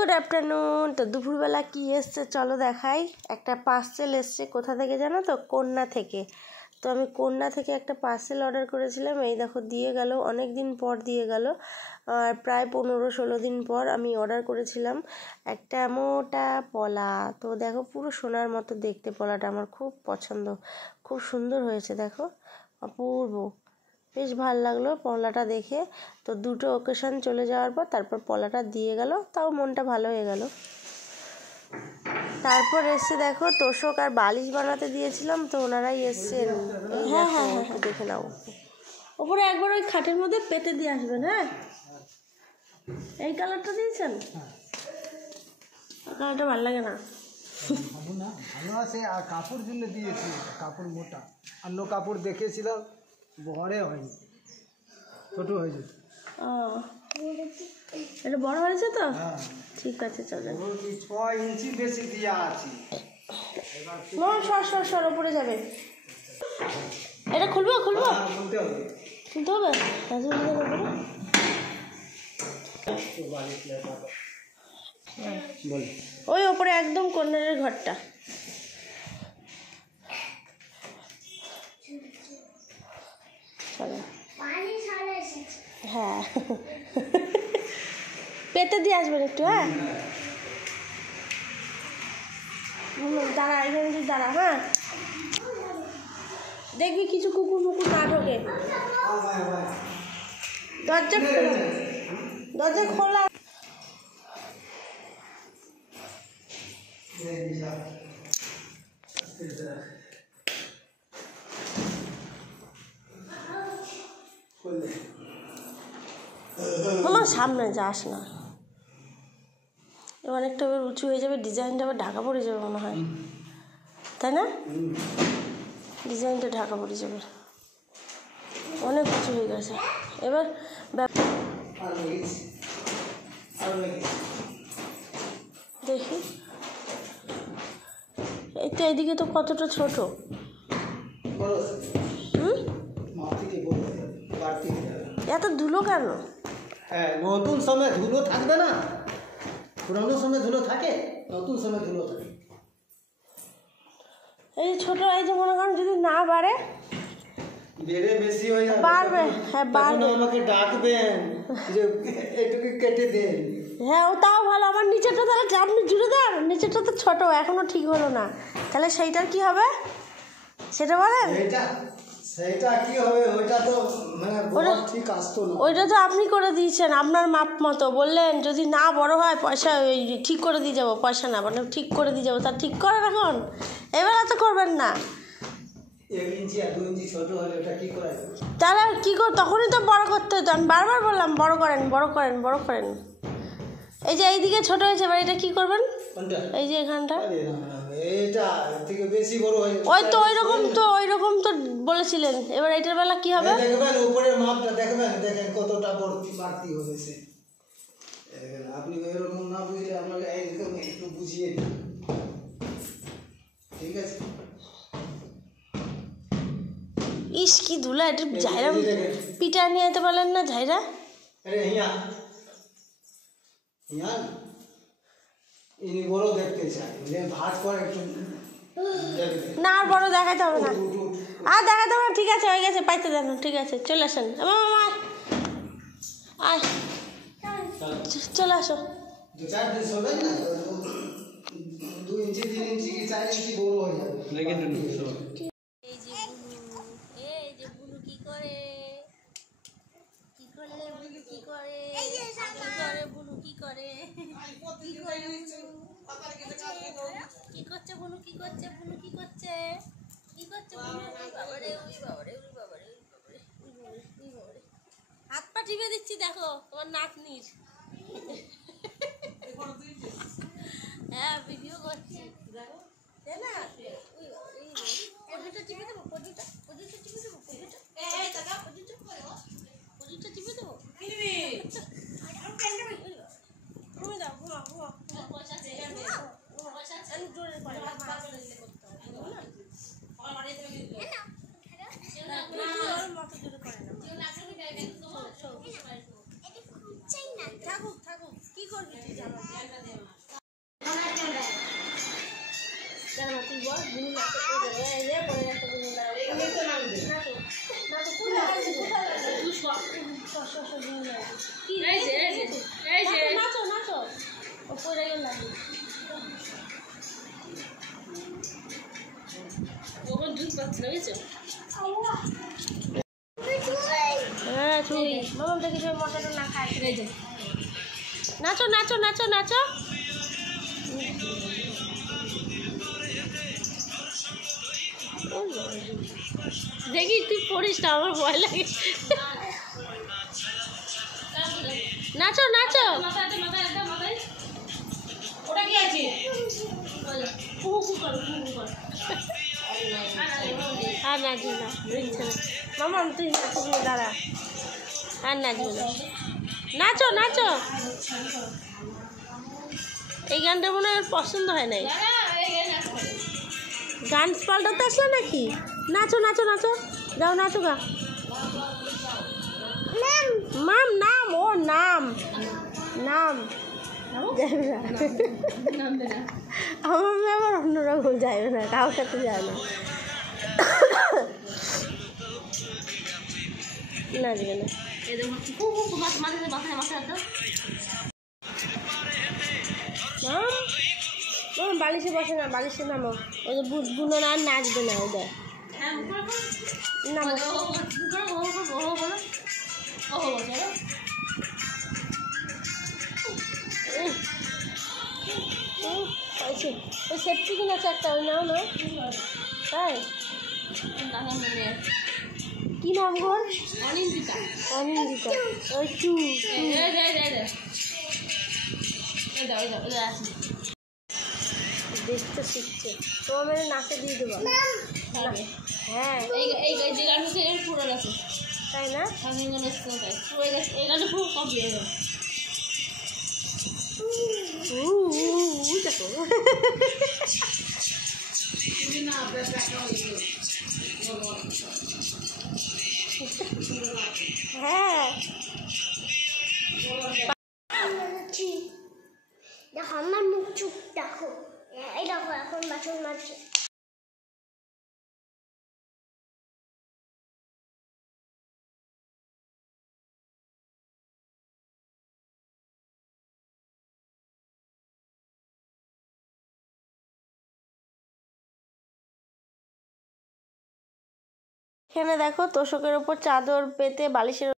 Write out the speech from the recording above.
Good afternoon. তো দুপুরবেলা কি এসছে চলো দেখাই। একটা পার্সেল এসছে, কোথা থেকে জানো তো? কন্যা থেকে। তো আমি কন্যা থেকে একটা পার্সেল অর্ডার করেছিলাম, এই দেখো দিয়ে গেল, অনেক দিন পর দিয়ে গেল, আর প্রায় 15-16 দিন পর আমি অর্ডার করেছিলাম একটা মোটা পলা। তো দেখো পুরো সোনার মতো দেখতে পলাটা, আমার খুব পছন্দ, খুব সুন্দর হয়েছে, দেখো অপূর্ব, বেশ ভাল লাগলো পলাটা দেখে। তো দুটো ওকেশন চলে যাওয়ার পর তারপর পলাটা দিয়ে গেল, তাও মনটা ভালো হয়ে গেল। তারপর এসছে দেখো তোষক আর বালিশ বানাতে দিয়েছিলাম, তো ওনারাই এসছেন। হ্যাঁ হ্যাঁ হ্যাঁ হ্যাঁ, দেখে নাও। ওপরে একবার ওই খাটের মধ্যে পেতে দিয়ে আসবেন। হ্যাঁ, এই কালারটা দিয়েছেন, কালারটা ভালো লাগে না। ভালো আছে, আর কাপড় জন্য দিয়েছি, কাপড় মোটা, অন্য কাপড় দেখেছিলাম বড় হয়নি, ছোট হয়েছে। এটা বড় হয়েছে তো, ঠিক আছে চলো। 6 ইঞ্চি বেশি দিয়া আছে, সর উপরে যাবে। এটা খুলবো খুলতে হবে। ওই ওপরে একদম কর্নারের ঘরটা। হ্যাঁ, পেতে দিয়ে আসবেন একটু। হ্যাঁ দাঁড়া, এখানে তুই দাঁড়া। হ্যাঁ, দেখবি কিছু কুকুর মুকুর না ঢোকে। দরজা খোলা। আমার সামনে যাস না, অনেকটা উঁচু হয়ে যাবে, ডিজাইনটা আবার ঢাকা পড়ে যাবে মনে হয়, তাই না? ডিজাইনটা ঢাকা পড়ে যাবে, অনেক উঁচু হয়ে গেছে। এবার দেখি, এই তো এইদিকে তো কতটা ছোট। এত ধুলো কেন? নতুন সময় ধুলো থাকবে না, পুরানো সময় ধুলো থাকে, নতুন সময় ধুলো থাকে। এই ছোট, এই যে মনে করেন যদি না বাড়ে, বেড়ে বেশি হয়ে যাবে, বাড়বে। হ্যাঁ বাড়বে, আমাকে ডাকবেন যে এটুকু কেটে দেন। হ্যাঁ ও তাও ভালো। আমার নিচেরটা তাহলে আপনি জুড়ে দেন, নিচেরটা তো ছোট, এখনো ঠিক হলো না, তাহলে সেইটার কি হবে সেটা বলেন। সেইটা কি হবে, ওইটা তো মানে ঠিক আসতো না। ওইটা তো আপনি করে দিয়েছেন আপনার মাপ মতো, বললেন যদি না বড় হয় পয়সা ঠিক করে দিয়ে যাবো, পয়সা না মানে ঠিক করে দিয়ে যাবো। তা ঠিক করেন এখন, এবার এত করবেন না। 1 ইঞ্চি আর 2 ইঞ্চি ছোট হলে ওটা কি করে? তাহলে কী কর, তখনই তো বড় করতে হতো। আমি বারবার বললাম বড় করেন বড় করেন বড় করেন। এই যে এইদিকে ছোট হয়েছে, এবার এটা কী করবেন? এই যে এখানটা এটা থেকে বেশি বড় হয়ে, ওই তো ওই রকম তো বলেছিলেন। এবার এইটার বেলা কি হবে দেখবেন, উপরের মাপটা দেখবেন, দেখেন কতটা বাড়তি হয়েছে। আপনি এরকম না বুঝলে আপনাকে এইরকম একটু বুঝিয়ে দিন, ঠিক আছে? ইস কি ধুলা, এটা ঝাইরা পিঠা নিয়ে যেতে পারলেন না ঝাইরা? আরে ইনি বড় দেখতে চাই, ভাত করে একটু না, আর বড় দেখাতে হবে না, আর দেখাতে হবে না, ঠিক আছে হয়ে গেছে, পাইতে দেন, ঠিক আছে চলে আসেন। আয় চলে আসো। 2-4 দিন হবে না, 2 ইঞ্চি 3 ইঞ্চি কি 4 ইঞ্চি বড় হয়ে যাবে। এই যে বুনু কি করে, কি করলে বুনু কি করে, বুনু কি করে, কি করছে বুনু, কি করছে বুনু, কি করছে, কি করছে বুনু? বাবারে ওই বাবারে ওই বাবারে ওই বাবারে ওই বাবারে, হাত পা টিপে দিচ্ছি দেখো তোমার নাতনির। হ্যাঁ ভিডিও করছি, তাই না? পজিটা টিপে দেবো, পজিটা টিপে দেবো, পজিটা টিপে দেবো। তুমি দাও, পয়সা জোরে করে মতো জোরে করে না, থাকুক থাকুক। তুই বল বুনু নাচতে যাবে এই যে পরে একটা বুনু দাঁড়াবে নাচো নাচো ও পরে গেল লাগে ওর দুধ পাচ্ছে না বুঝছো হ্যাঁ চুই মামা দেখি যে মশাটা না খায় এই যে নাচো নাচো নাচো নাচো দেখি তুই পড়িস না আমার ভয় লাগে নাচো নাচো ওটা কি আছে আর নাচবি না ইচ্ছে না মামা তুই নাচবি দাঁড়া আর নাচবি না নাচো নাচো এই গানটা মনে হয় পছন্দ হয় নাই গান পাল্টাতে আসলে নাকি নাচো নাচো নাচো যাও নাচো গা মাম নাম ও নাম নাম যাবে না আমার মেয়ে আবার অন্যরকম যাবে না কাউ খেতে যায় না নাচবে না মাম বালিশে বসে না বালিশে নামো ওই যে বুনো না আর নাচবে না ওদের নামো ওই সেফটি কিনে আছে একটা ওই নাও না তাই কি নাম গো অনিন্দিতা অনিন্দিতা ওই চু দেখতে শিখছে তোমার মেয়ে নাচে দিয়ে দেবো হ্যাঁ এই যে গান হচ্ছে এর পুরো আছে তাই না এই গানটা পুরো কমপ্লিট হয়ে যাবে দেখো হ্যাঁ দেখো আমার মুখ চুপ দেখো এই দেখো এখন বাসন মারছে এখানে দেখো তোষকের ওপর চাদর পেতে বালিশের